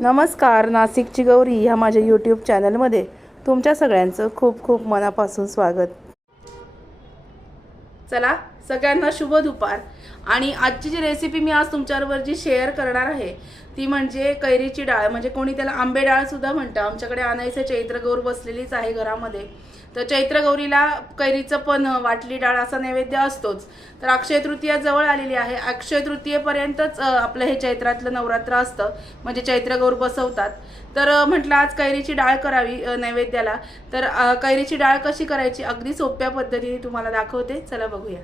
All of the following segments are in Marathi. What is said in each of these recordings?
नमस्कार, नाशिकची गौरी ह्या माझ्या यूट्यूब चॅनलमध्ये तुमच्या सगळ्यांचं खूप खूप मनापासून स्वागत। चला सगळ्यांना शुभ दुपार। आणि आजची जी रेसिपी मी आज तुमच्याबरोबर जी शेअर करणार आहे ती म्हणजे कैरीची डाळ, म्हणजे कोणी त्याला आंबे डाळ सुद्धा म्हणतं। आमच्याकडे आणायचे चैत्र गौर बसलेलीच आहे घरामध्ये, तर चैत्र गौरीला कैरीचं पण वाटली डाळ असा नैवेद्य असतोच। तर अक्षय तृतीया जवळ आलेली आहे, अक्षय तृतीयेपर्यंतच आपलं हे चैत्रातलं नवरात्र असतं, म्हणजे चैत्र गौर बसवतात। तर म्हटलं आज कैरीची डाळ करावी नैवेद्याला। तर कैरीची डाळ कशी करायची अगदी सोप्या पद्धतीने तुम्हाला दाखवते, चला बघूया।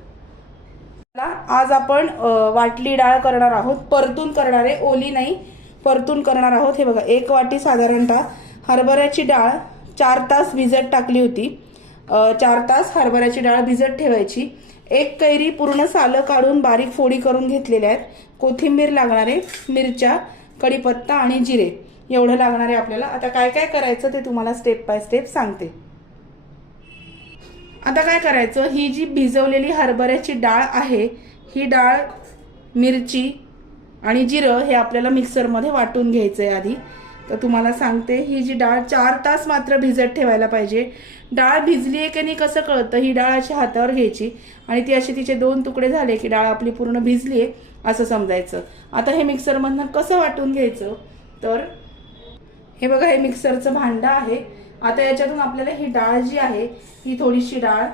आज आपण वाटली डाळ करणार आहोत, परतून करणार आहे, ओली नाही परतून करणार आहोत। हे बघा, एक वाटी साधारणतः हरभऱ्याची डाळ 4 तास भिजत टाकली होती। 4 तास हरभऱ्याची डाळ भिजत ठेवायची। एक कैरी पूर्ण सालं काढून बारीक फोडी करून घेतलेल्या आहेत। कोथिंबीर लागणार आहे, मिरच्या, कढीपत्ता आणि जिरे एवढं लागणार आहे आपल्याला। आता काय काय करायचं ते तुम्हाला स्टेप बाय स्टेप सांगते। आता काय करायचं, ही जी भिजवलेली हरभऱ्याची डाळ आहे, ही डाळ, मिरची आणि जिरं हे आपल्याला मिक्सरमध्ये वाटून घ्यायचं आहे आधी। तर तुम्हाला सांगते, ही जी डाळ 4 तास मात्र भिजत ठेवायला पाहिजे। डाळ भिजली आहे की नाही कसं कळतं, ही डाळ अशी हातावर घ्यायची आणि ती अशी तिचे 2 तुकडे झाले की डाळ आपली पूर्ण भिजली आहे असं समजायचं। आता हे मिक्सरमधनं कसं वाटून घ्यायचं, तर हे बघा, हे मिक्सरचं भांडं आहे। आता याच्यातून आपल्याला ही डाळ जी आहे, ही थोडीशी डाळ,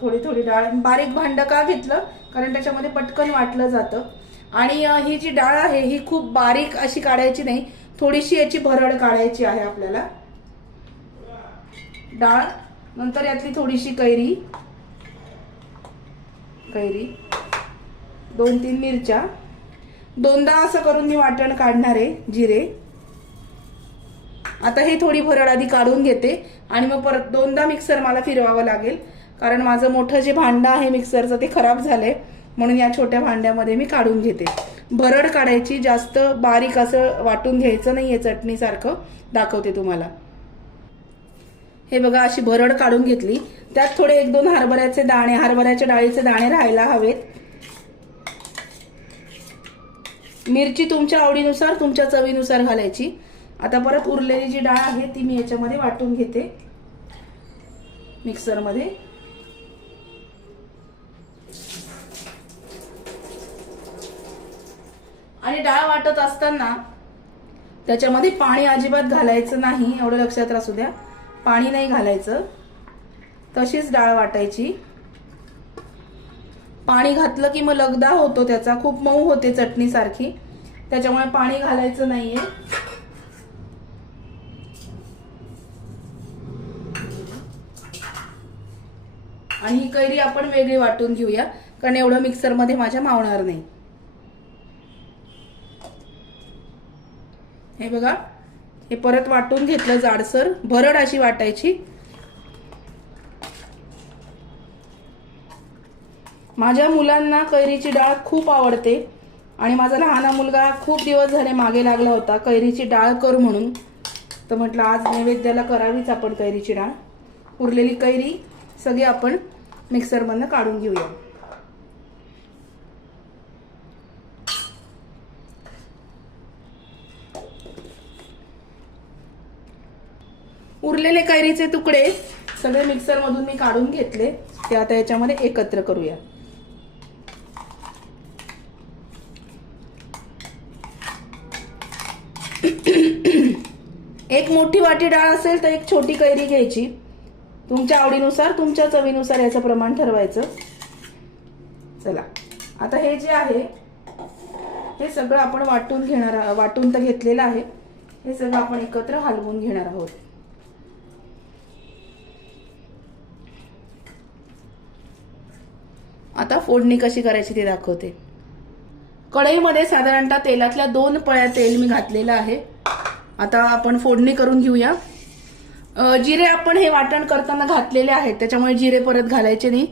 थोडी डाळ, बारीक भांडं का घेतलं कारण त्याच्यामध्ये पटकन वाटलं जातं। आणि ही जी डाळ आहे ही खूप बारीक अशी काढायची नाही, थोडीशी याची भरड काढायची आहे आपल्याला। डाळ, नंतर यातली थोडीशी कैरी, 2-3 मिरच्या, 2दा असं करून मी वाटण काढणार आहे, जिरे। आता हे थोडी भरड आधी काढून घेते आणि मग परत 2दा मिक्सर मला फिरवावं लागेल, कारण माझं मोठं जे भांडं आहे मिक्सरचं ते खराब झालंय, म्हणून या छोट्या भांड्यामध्ये मी काढून घेते। भरड काढायची, जास्त बारीक असं वाटून घ्यायचं नाहीये, चटणीसारखं दाखवते तुम्हाला। हे बघा, अशी भरड काढून घेतली। त्यात थोडे 1-2 हरभऱ्याचे दाणे, हरभऱ्याच्या डाळीचे दाणे राहायला हवेत। मिरची तुमच्या आवडीनुसार, तुमच्या चवीनुसार घालायची। आता परत उरलेली जी डाळ आहे ती मी याच्यामध्ये वाटून घेते मिक्सरमध्ये। आणि डाळ वाटत असताना त्याच्यामध्ये पाणी अजिबात घालायचं नाही, एवढं लक्षात असू द्या। पाणी नाही घालायचं, तशीच डाळ वाटायची। पाणी घातलं की मग लगदा होतो त्याचा, खूप मऊ होते चटणी सारखी, त्याच्यामुळे पाणी घालायचं नाहीये। आणि ही कैरी आपण वेगळी वाटून घेऊया, कारण एवढं मिक्सरमध्ये माझ्या मावणार नाही। हे बघा, हे परत वाटून घेतलं जाडसर, भरड अशी वाटायची। माझ्या मुलांना कैरीची डाळ खूप आवडते आणि माझा लहान मुलगा खूप दिवस झाले मागे लागला होता कैरीची डाळ कर म्हणून, तर म्हटलं आज नैवेद्याला करावीच आपण कैरीची डाळ। उरलेली कैरी सगळी आपण मिक्सरमधनं काढून घेऊया। उरलेले कैरीचे तुकडे सगळे मिक्सरमधून मी काढून घेतले, ते आता याच्यामध्ये एकत्र करूया। एक मोठी वाटी डाळ असेल तर एक छोटी कैरी घ्यायची, तुमच्या आवडीनुसार, तुमच्या चवीनुसार याचं प्रमाण ठरवायचं। चला, आता हे जे आहे हे सगळं आपण वाटून घेणार, वाटून तर घेतलेलं आहे, हे सगळं आपण एकत्र हलवून घेणार आहोत। आता फोडणी कशी करायची ते दाखवते। कढईमध्ये साधारणतः तेलातल्या 2 पळ्या तेल मी घातलेलं आहे। आता आपण फोडणी करून घेऊया। जिरे आपण हे वाटण करताना घातलेले आहेत, त्याच्यामुळे जिरे परत घालायचे नाही।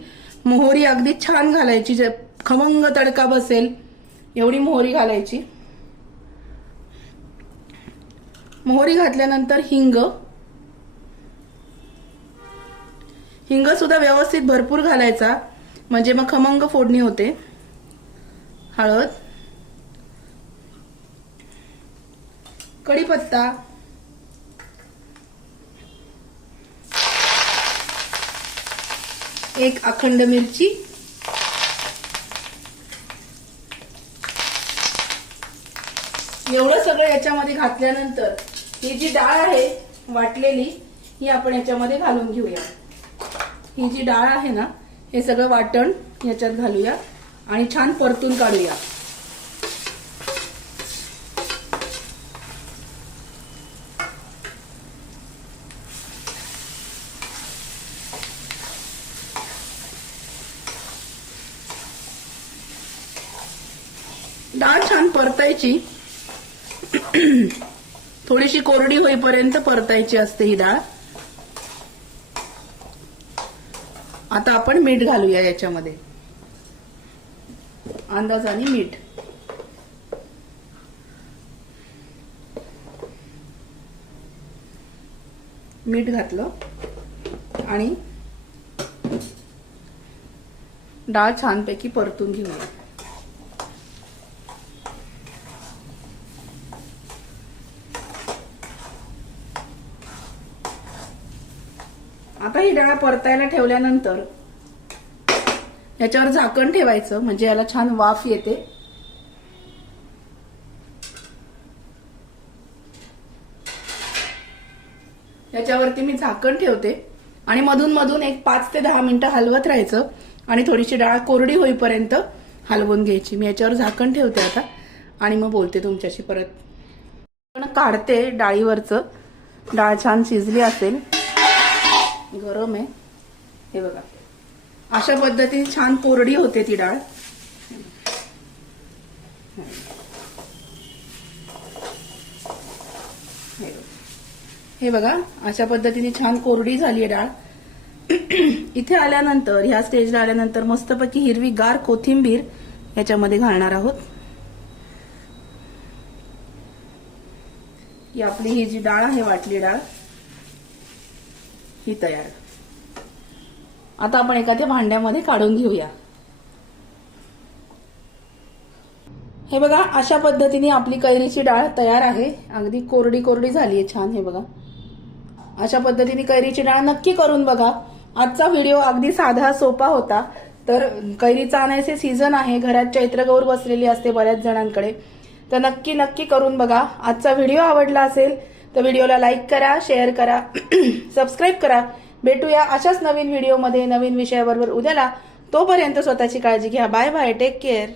मोहरी अगदी छान घालायची, जे खमंग तडका बसेल एवढी मोहरी घालायची। मोहरी घातल्यानंतर हिंग सुद्धा व्यवस्थित भरपूर घालायचा, म्हणजे मग खमंग फोडणी होते। हळद, कढीपत्ता, एक अखंड मिरची, एवढं सगळं याच्यामध्ये घातल्यानंतर ही जी डाळ आहे वाटलेली ही आपण याच्यामध्ये घालून घेऊया. ही जी डाळ आहे ना हे सगळं वाटण याच्यात घालूया आणि छान परतून काढूया. डाळ छान परतायची, थोडीशी कोरडी होईपर्यंत परतायची असते ही डाळ. आता आपण मीठ घालूया याच्यामध्ये, अंदाजाने मीठ. मीठ घातलं आणि डाळ छानपैकी परतून घेऊया. आता ही डाळ परतायला ठेवल्यानंतर याच्यावर झाकण ठेवायचं म्हणजे याला छान वाफ येते. याच्यावरती मी झाकण ठेवते आणि मधून मधून एक 5 ते 10 मिनिटं हलवत राहायचं आणि थोडीशी डाळ कोरडी होईपर्यंत हलवून घ्यायची. मी याच्यावर झाकण ठेवते आता आणि मग बोलते तुमच्याशी परत. पण काढते डाळीवरचं. डाळ छान शिजली असेल, गरम आहे हे बघा, अशा पद्धतीने छान कोरडी होते ती डाळ. हे बघा अशा पद्धतीने छान कोरडी झाली आहे डाळ. इथे आल्यानंतर ह्या स्टेजला आल्यानंतर मस्तपैकी हिरवीगार कोथिंबीर याच्यामध्ये घालणार आहोत. ही आपली ही जी डाळ आहे वाटली डाळ ही तयार. आता आपण एखाद्या भांड्यामध्ये काढून घेऊया. हे बघा अशा पद्धतीने आपली कैरीची डाळ तयार आहे. अगदी कोरडी कोरडी झाली आहे छान. हे बघा अशा पद्धतीने कैरीची डाळ नक्की करून बघा. आजचा व्हिडिओ अगदी साधा सोपा होता. तर कैरीचा आणायचे सीझन आहे, घरात चैत्रगौर बसलेली असते बऱ्याच जणांकडे, तर नक्की नक्की करून बघा. आजचा व्हिडिओ आवडला असेल तर व्हिडिओला लाईक करा, शेअर करा, सबस्क्राईब करा. भेटूया अशाच नवीन व्हिडिओमध्ये नवीन विषयाबरोबर उद्याला. तोपर्यंत स्वतःची काळजी घ्या. Bye bye, take care.